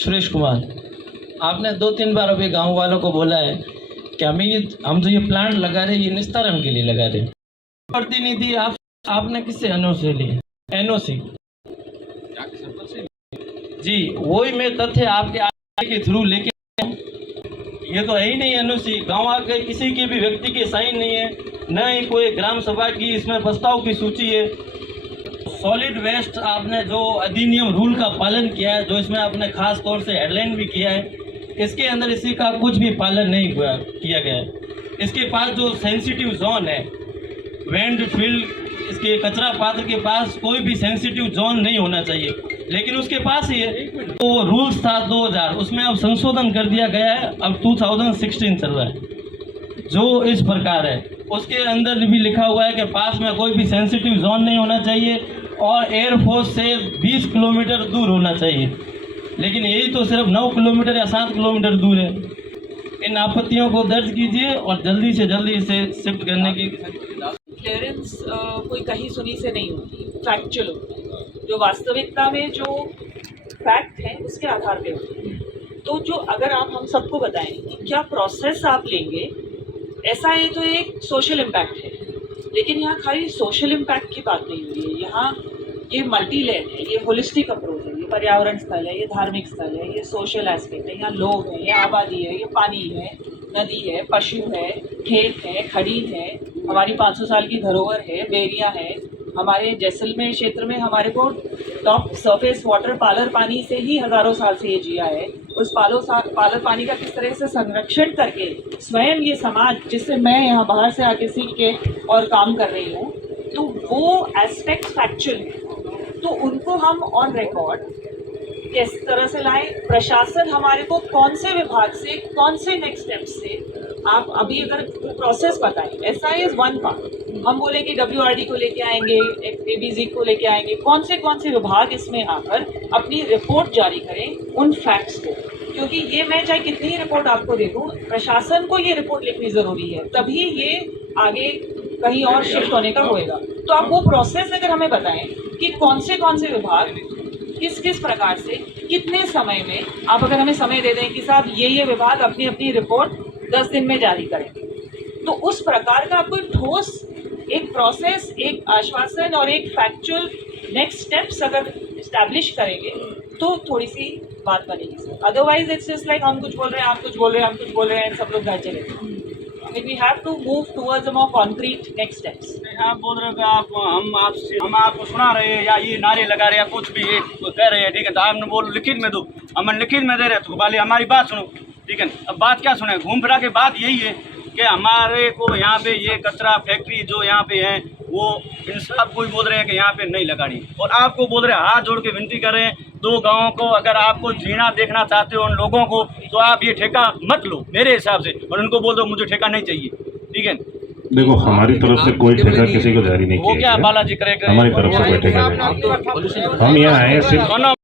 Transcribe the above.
सुरेश कुमार, आपने 2-3 बार अभी गांव वालों को बोला है कि हम जो ये प्लांट लगा रहे हैं ये निस्तारण के लिए लगा रहे हैं। प्रतिनिधि आपने किससे एनओसी ली? एनओसी जी, वही मैं तथ्य आपके के थ्रू लेके, ये तो है ही नहीं एनओसी। गाँव के किसी के भी व्यक्ति के साइन नहीं है, न ही कोई ग्राम सभा की इसमें प्रस्ताव की सूची है। सॉलिड वेस्ट आपने जो अधिनियम रूल का पालन किया है, जो इसमें आपने खास तौर से हेडलाइन भी किया है, इसके अंदर इसी का कुछ भी पालन नहीं किया गया है। इसके पास जो सेंसिटिव जोन है, वेंड फील्ड, इसके कचरा पात्र के पास कोई भी सेंसिटिव जोन नहीं होना चाहिए, लेकिन उसके पास ही है। तो रूल्स था 2000, उसमें अब संशोधन कर दिया गया है, अब 2016 चल रहा है, जो इस प्रकार है। उसके अंदर भी लिखा हुआ है कि पास में कोई भी सेंसिटिव जोन नहीं होना चाहिए और एयरफोर्स से 20 किलोमीटर दूर होना चाहिए, लेकिन यही तो सिर्फ 9 किलोमीटर या 7 किलोमीटर दूर है। इन आपत्तियों को दर्ज कीजिए और जल्दी से जल्दी इसे शिफ्ट करने की। क्लियरेंस कोई कहीं सुनी से नहीं होती, फैक्चुअल होती है, जो वास्तविकता में जो फैक्ट है उसके आधार पे होती है। तो जो अगर आप हम सबको बताएं कि क्या प्रोसेस आप लेंगे, ऐसा है तो एक सोशल इम्पैक्ट है, लेकिन यहाँ खाली सोशल इम्पैक्ट की बात नहीं हुई है। यहाँ ये मल्टी लेयर है, ये होलिस्टिक अप्रोच है, ये पर्यावरण स्थल है, ये धार्मिक स्थल है, ये सोशल एस्पेक्ट है, यहाँ लोग हैं, ये आबादी है, ये पानी है, नदी है, पशु है, खेत है, खड़ीन है, हमारी 500 साल की धरोहर है, बेरियाँ है। हमारे जैसलमेर क्षेत्र में हमारे को टॉप सरफेस वाटर पालर पानी से ही हज़ारों साल से ये जिया है। उस पालर पानी का किस तरह से संरक्षण करके स्वयं ये समाज, जिससे मैं यहाँ बाहर से आके सीख के और काम कर रही हूँ, तो वो एस्पेक्ट फैक्चुअल है। तो उनको हम ऑन रिकॉर्ड किस तरह से लाएं, प्रशासन हमारे को कौन से विभाग से, कौन से नेक्स्ट स्टेप से, आप अभी अगर प्रोसेस बताएं। एसआई इज वन पार्ट, हम बोले कि WRD को लेके आएंगे, ABZ को लेके आएंगे, कौन से विभाग इसमें आकर अपनी रिपोर्ट जारी करें उन फैक्ट्स को, क्योंकि ये मैं चाहे कितनी ही रिपोर्ट आपको दे दूं, प्रशासन को ये रिपोर्ट लिखनी जरूरी है, तभी ये आगे कहीं और शिफ्ट होने का होएगा। तो आप वो प्रोसेस अगर हमें बताएं कि कौन से विभाग किस प्रकार से कितने समय में, आप अगर हमें समय दे दें कि साहब ये विभाग अपनी अपनी रिपोर्ट 10 दिन में जारी करें, तो उस प्रकार का कोई ठोस एक प्रोसेस, एक आश्वासन और एक फैक्चुअल नेक्स्ट स्टेप्स अगर इस्टेब्लिश करेंगे तो थोड़ी सी बात बनेगी sir. Otherwise it's just like हम कुछ बोल रहे हैं, आप कुछ बोल रहे हैं, हम कुछ बोल रहे हैं, सब लोग घर चले गए। We have to move towards a more concrete next steps. आप बोल रहे हो हम आपको सुना रहे हैं या ये नारे लगा रहे हैं, कुछ भी ये कह रहे हैं, ठीक है, तो आपने बोल लिखित में दो, हम लिखित में दे रहे हैं, तो पहले हमारी बात सुनो, ठीक है। अब बात क्या सुने, घूम फिरा के बात यही है कि हमारे को यहाँ पे ये कचरा फैक्ट्री जो यहाँ पे है, वो इन सब को बोल रहे हैं कि यहाँ पे नहीं लगानी, और आपको बोल रहे हैं हाथ जोड़ के विनती करें 2 गाँवों को, अगर आपको जीना देखना चाहते हो उन लोगों को, तो आप ये ठेका मत लो मेरे हिसाब से, और उनको बोल दो मुझे ठेका नहीं चाहिए, ठीक है। देखो हमारी तरफ से कोई ठेका किसी को जारी नहीं किया, वो क्या बालाजी करेगा, हमारी तरफ से कोई ठेका नहीं, हम यहाँ आए सिर्फ